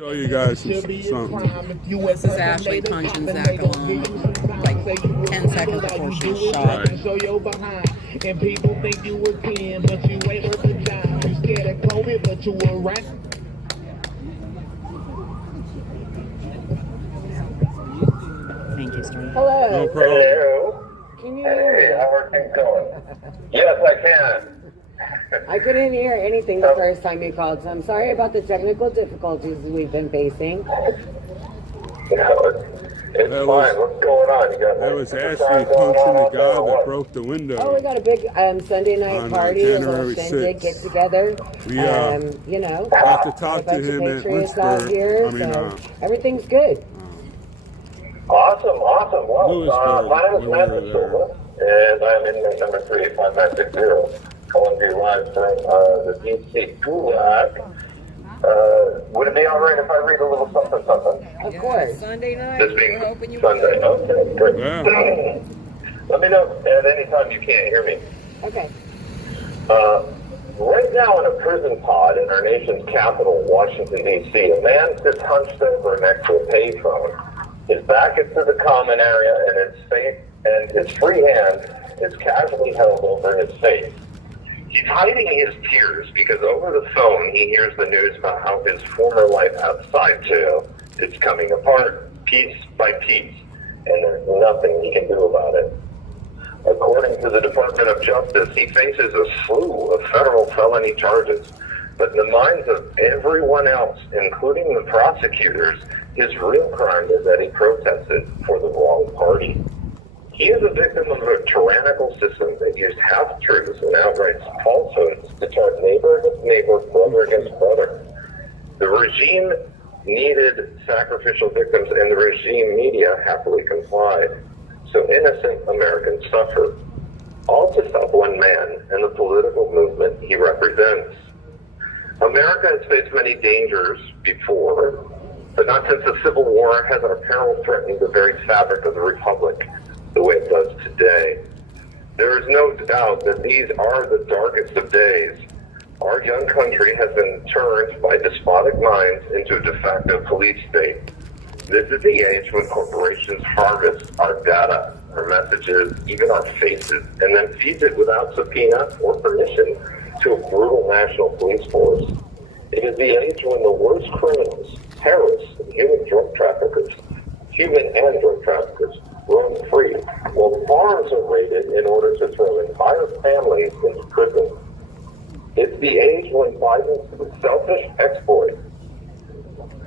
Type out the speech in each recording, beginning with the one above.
Show you guys something. This is Ashley punching Zach along like 10 seconds before she's shot. Right. Show your behind. And people think you a 10, but you ain't worth a dime. You scared of COVID, but you were right. Thank you, Stormy. Hello. No problem. Hello. Can you Hey, hear how are things going? Yes, I can. me? I couldn't hear anything the first time you called, so I'm sorry about the technical difficulties we've been facing. No, it's That fine. was- What's going on? You got That was exercise Ashley going punching on the out there guy or that what? broke the window. Oh, we got a big Sunday night On, party, a little January shindig 6th. get together. We You know, got to talk a to bunch of him at patriots out Lynchburg. here, so everything's good. Awesome. Well, Lewisburg, my name is we Matt were there. Silva, and I'm inmate number 35960, calling you live from the DC Gulag. Would it be all right if I read a little something? Of course. Sunday night, This we're being hoping you Sunday. Okay, great. Yeah. Let me know at any time you can't hear me. Okay. Right now in a prison pod in our nation's capital, Washington, D.C., a man sits hunched over next to a payphone. His back is to the common area, and his free hand is casually held over his face. He's hiding his tears because over the phone he hears the news about how his former life outside jail is coming apart piece by piece, and there's nothing he can do about it. According to the Department of Justice, he faces a slew of federal felony charges. But in the minds of everyone else, including the prosecutors, his real crime is that he protested for the wrong party. He is a victim of a tyrannical system that used half-truths and outright falsehoods to turn neighbor against neighbor, brother against brother. The regime needed sacrificial victims, and the regime media happily complied. So innocent Americans suffer, all to stop one man and the political movement he represents. America has faced many dangers before, but not since the Civil War has our peril threatened the very fabric of the Republic the way it does today. There is no doubt that these are the darkest of days. Our young country has been turned by despotic minds into a de facto police state. This is the age when corporations harvest our data, our messages, even our faces, and then feeds it without subpoena or permission to a brutal national police force. It is the age when the worst criminals, terrorists, and human and drug traffickers, roam free, while farms are raided in order to throw entire families into prison. It's the age when Biden's selfish exploits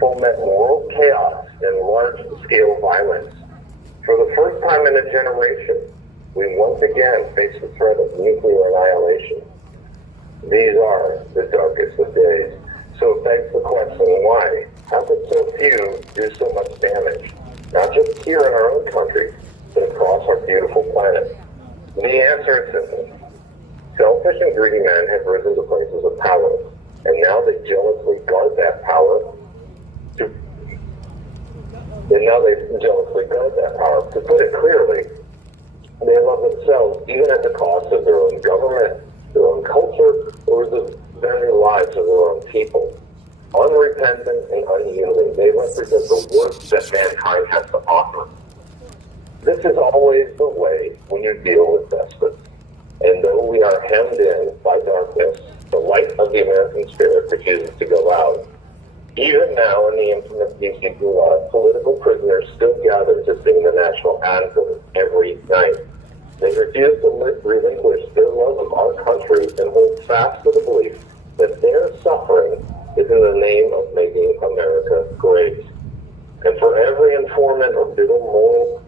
foment world chaos and large-scale violence. For the first time in a generation, we once again face the threat of nuclear annihilation. These are the darkest of days. So it begs the question, why? How could so few do so much damage? Not just here in our own country, but across our beautiful planet. The answer is simple. Selfish and greedy men have risen to places of power, and now they jealously guard that power. To put it clearly, they love themselves even at the cost of their own government, their own culture, or the very lives of their own people. Unrepentant and unyielding, they represent the worst that mankind has to offer. This is always the way when you deal with despots. And though we are hemmed in by darkness, the light of the American spirit refuses to go out. Even now, in the infamous DC Gulag, political prisoners still gather to sing the national anthem every night. They refuse to relinquish their love of our country and hold fast to the belief that their suffering is in the name of making America great. And for every informant or bitter moral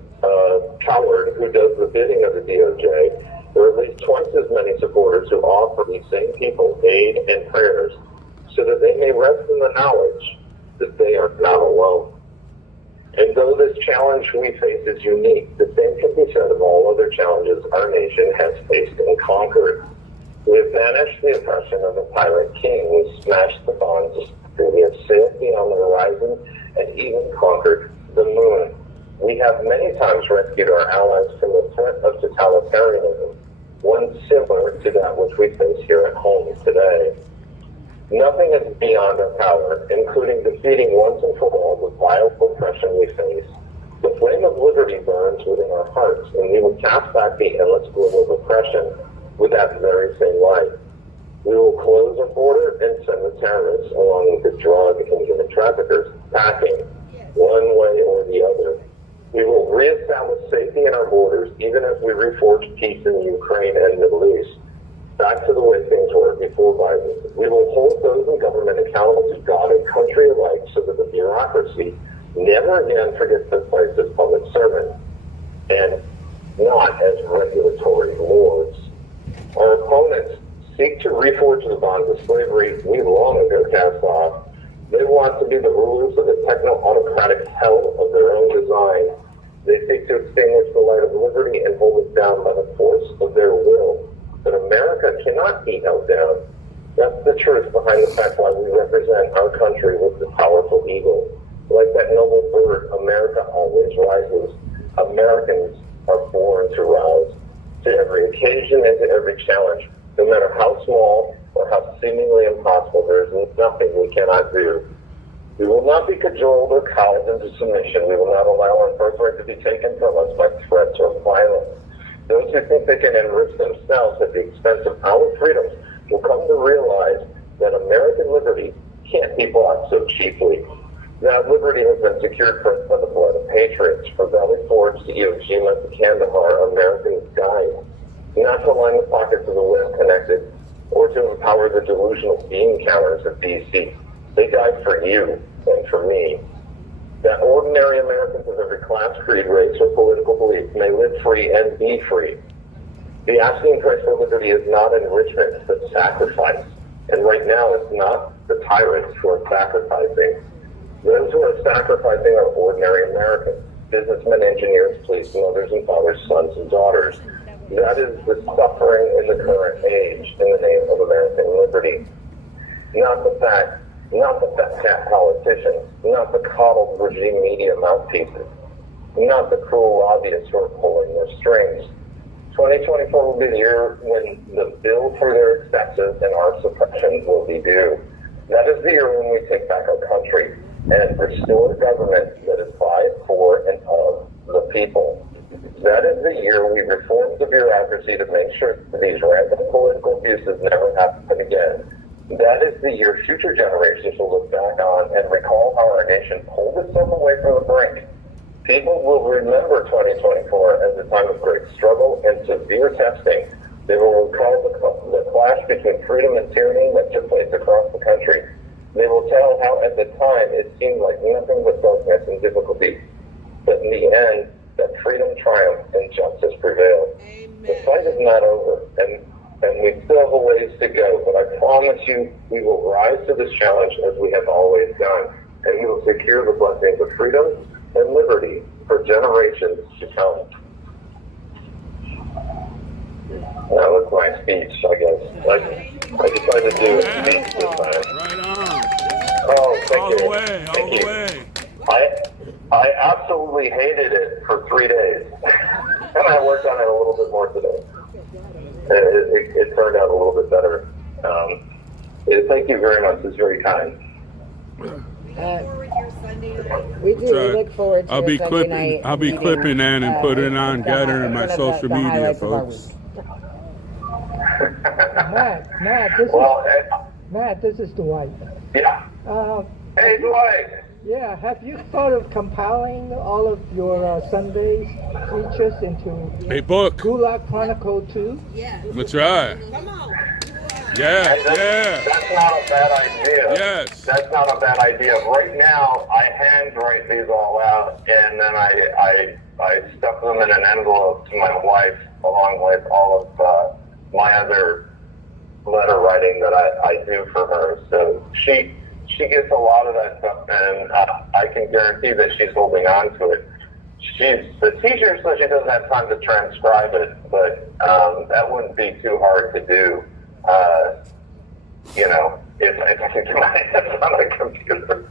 coward who does the bidding of the DOJ, there are at least twice as many supporters who offer these same people aid and prayers so that they may rest in the knowledge that they are not alone. And though this challenge we face is unique, the same can be said of all other challenges our nation has faced and conquered. We have banished the oppression of the tyrant king. We smashed the bonds. We have sailed beyond the horizon and even conquered the moon. We have many times rescued our allies from the threat of totalitarianism, one similar to that which we face here at home today. Nothing is beyond our power, including defeating once and for all the vile oppression we face. The flame of liberty burns within our hearts, and we will cast back the endless gloom of oppression with that very same light. We will close our border and send the terrorists, along with the drug and human traffickers, packing, one way or the other. We will reestablish safety in our borders, even as we reforge peace in Ukraine and Middle East. Back to the way things were before Biden. We will hold those in government accountable to God and country alike so that the bureaucracy never again forgets their place as public servants and not as regulatory lords. Our opponents seek to reforge the bonds of slavery we long ago cast off. They want to be the rulers of the techno-autocratic hell of their own design. They seek to extinguish the light of liberty and hold us down by the force of their will. But America cannot be held down. That's the truth behind the fact why we represent our country with the powerful eagle. Like that noble bird, America always rises. Americans are born to rise to every occasion and to every challenge. No matter how small or how seemingly impossible, there is nothing we cannot do. We will not be cajoled or cowed into submission. We will not allow our birthright to be taken from us by threats or violence. Those who think they can enrich themselves at the expense of our freedoms will come to realize that American liberty can't be bought so cheaply. That liberty has been secured for us by the blood of patriots. From Valley Forge to Iwo Jima to Kandahar, Americans died, not to line the pockets of the well-connected or to empower the delusional bean counters of D.C. They died for you and for me. That ordinary Americans of every class, creed, race, or political belief may live free and be free. The asking price for liberty is not enrichment, but sacrifice. And right now, it's not the tyrants who are sacrificing. Those who are sacrificing are ordinary Americans, businessmen, engineers, police, mothers and fathers, sons and daughters. That is the suffering in the current age in the name of American liberty. Not the fat cat politicians, not the coddled regime media mouthpieces, not the cruel lobbyists who are pulling their strings. 2024 will be the year when the bill for their excesses and our suppression will be due. That is the year when we take back our country and restore a government that is by, for, and of the people. That is the year we reform the bureaucracy to make sure that these rampant political abuses never happen again. That is the year future generations will look back on and recall how our nation pulled itself away from the brink. People will remember 2024 as a time of great struggle and severe testing. They will recall the clash between freedom and tyranny that took place across the country. They will tell how at the time it seemed like nothing but darkness and difficulty. But in the end, that freedom triumphed and justice prevailed. Amen. The fight is not over, and we still have a ways to go, but I promise you we will rise to this challenge as we have always done, and we will secure the blessings of freedom and liberty for generations to come. That was my speech, I guess. I decided to do a speech this time. Right on. Oh, thank all you. The way, thank all you. the way. I absolutely hated it for 3 days, and I worked on it a little bit more today. It turned out a little bit better. Thank you very much. It's very kind. We do. So, We look forward to I'll be Sunday clipping. night I'll be meeting, clipping that and putting it on, gathering my one of social the media, highlights of our folks. week. Matt, this is Dwight. Yeah. Hey, Dwight. Yeah, have you thought of compiling all of your Sundays features into A book. Gulag Chronicle 2? That's right. Come on. Yeah, That's not a bad idea. Yes. That's not a bad idea. Right now, I handwrite these all out, and then I stuff them in an envelope to my wife, along with all of my other letter writing that I do for her. So she gets a lot of that stuff, and I can guarantee that she's holding on to it. The teacher says she doesn't have time to transcribe it, but that wouldn't be too hard to do. If I could get my hands on a computer.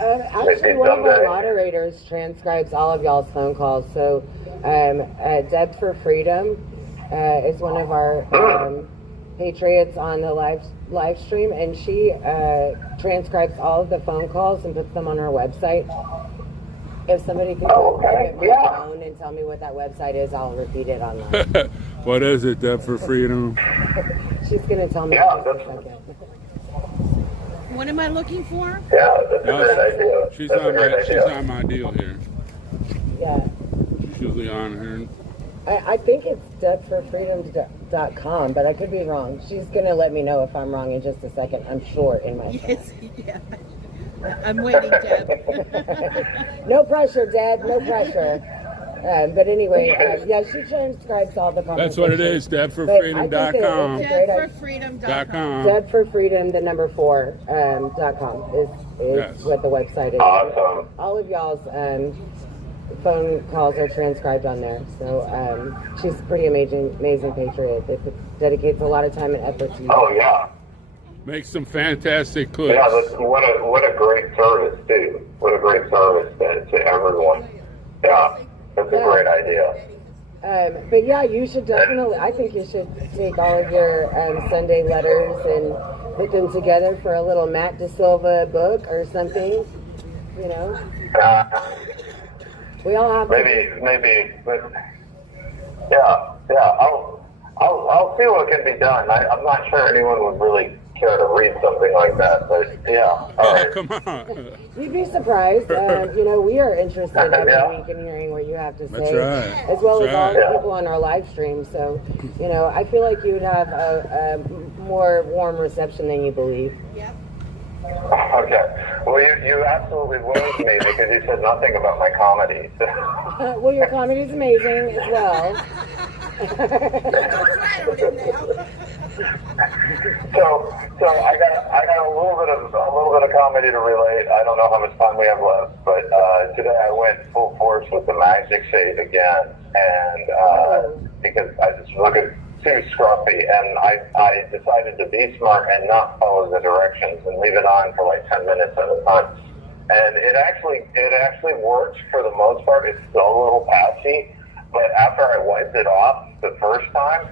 Actually, one of our moderators transcribes all of y'all's phone calls. So, Deb for Freedom is one of our patriots on the live stream, and she transcribes all of the phone calls and puts them on her website. If somebody could go get my phone and tell me what that website is, I'll repeat it online. What is it, Deb for Freedom? She's gonna tell me. Yeah, in just a second. What am I looking for? Yeah, that's a great idea. She's That's a great she's idea. on my deal here. Yeah. She's usually on here. I think it's debforfreedom.com, but I could be wrong. She's gonna let me know if I'm wrong in just a second. I'm sure in my phone. Yes, yeah. I'm waiting, Deb. No pressure, Dad. No pressure. But anyway, yeah, she transcribes all the conversations. That's what it is, debforfreedom.com. Debforfreedom.com. Debforfreedom, the number 4.com is Yes. what the website is. Awesome. All of y'all's phone calls are transcribed on there. So she's a pretty amazing patriot. It dedicates a lot of time and effort to you. Oh yeah. Make some fantastic clips. Yeah, what a great service too. What a great service to everyone. Yeah, that's a great idea. But yeah, you should definitely, I think you should take all of your Sunday letters and put them together for a little Matt DeSilva book or something, you know? We all have Maybe, but yeah. I'll see what can be done. I'm not sure anyone would really care to read something like that, but yeah. All right. Come on. You'd be surprised. You know, we are interested every Yeah. week in hearing what you have to say. That's right. As well That's as all right. the people on our live stream. So, you know, I feel like you'd have a more warm reception than you believe. Yep. Okay. Well, you absolutely wounded me because you said nothing about my comedy. Well, your comedy is amazing as well. So I got a little bit of comedy to relate. I don't know how much time we have left, but today I went full force with the magic shave again, and because I just look too scruffy, and I decided to be smart and not follow the directions and leave it on for like 10 minutes at a time. And it actually works for the most part. It's still a little patchy, but after I wiped it off the first time,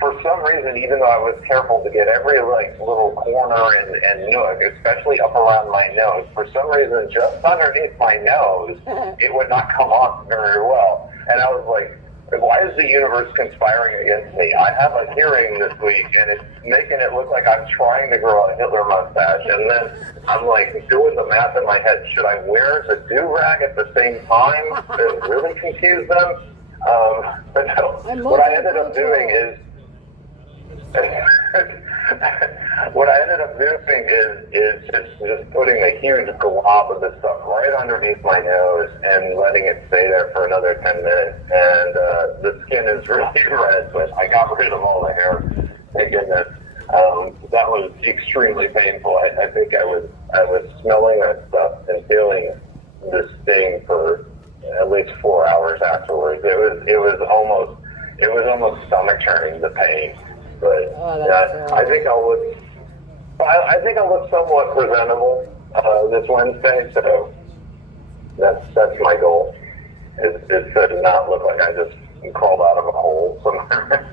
for some reason, even though I was careful to get every like little corner and nook, especially up around my nose, for some reason, just underneath my nose, it would not come off very well. And I was like, why is the universe conspiring against me? I have a hearing this week, and it's making it look like I'm trying to grow a Hitler mustache. And then I'm like doing the math in my head. Should I wear the do-rag at the same time and really confuse them? But no, what I ended up doing is just putting a huge glob of this stuff right underneath my nose and letting it stay there for another 10 minutes. And the skin is really red, but I got rid of all the hair. Thank goodness. That was extremely painful. I think I was smelling that stuff and feeling the sting for at least 4 hours afterwards. It was almost stomach churning, the pain. But I think I'll look somewhat presentable this Wednesday. So that's my goal. Is to not look like I just crawled out of a hole somewhere.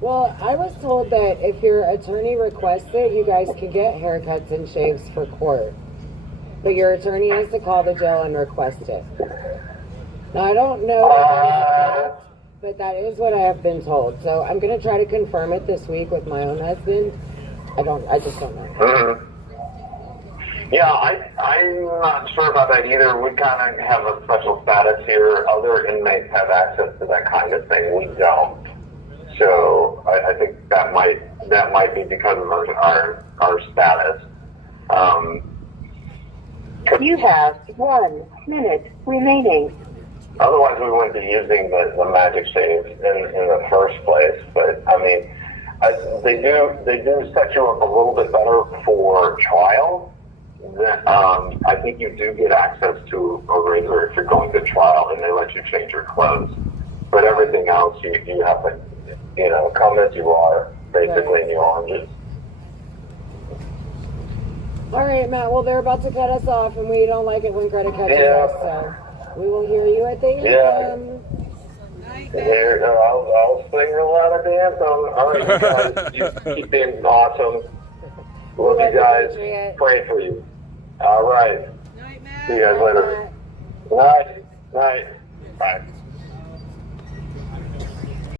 Well, I was told that if your attorney requests it, you guys can get haircuts and shaves for court. But your attorney has to call the jail and request it. Now, I don't know, but that is what I have been told. So I'm going to try to confirm it this week with my own husband. I just don't know. Mm-hmm. Yeah, I'm not sure about that either. We kind of have a special status here. Other inmates have access to that kind of thing. We don't. So I think that might be because of our status. You have 1 minute remaining. Otherwise, we wouldn't be using the magic shave in the first place. But I mean, they do set you up a little bit better for trial. I think you do get access to a razor if you're going to trial, and they let you change your clothes. But everything else, you have to, come as you are, basically in your oranges. All right, Matt. Well, they're about to cut us off, and we don't like it when Greta catches us. So we will hear you at the end. Here, I'll sing real loud and dance. All right, you guys, you keep being awesome. Love you guys. Pray for you. All right. See you guys later. Night. Night. Bye.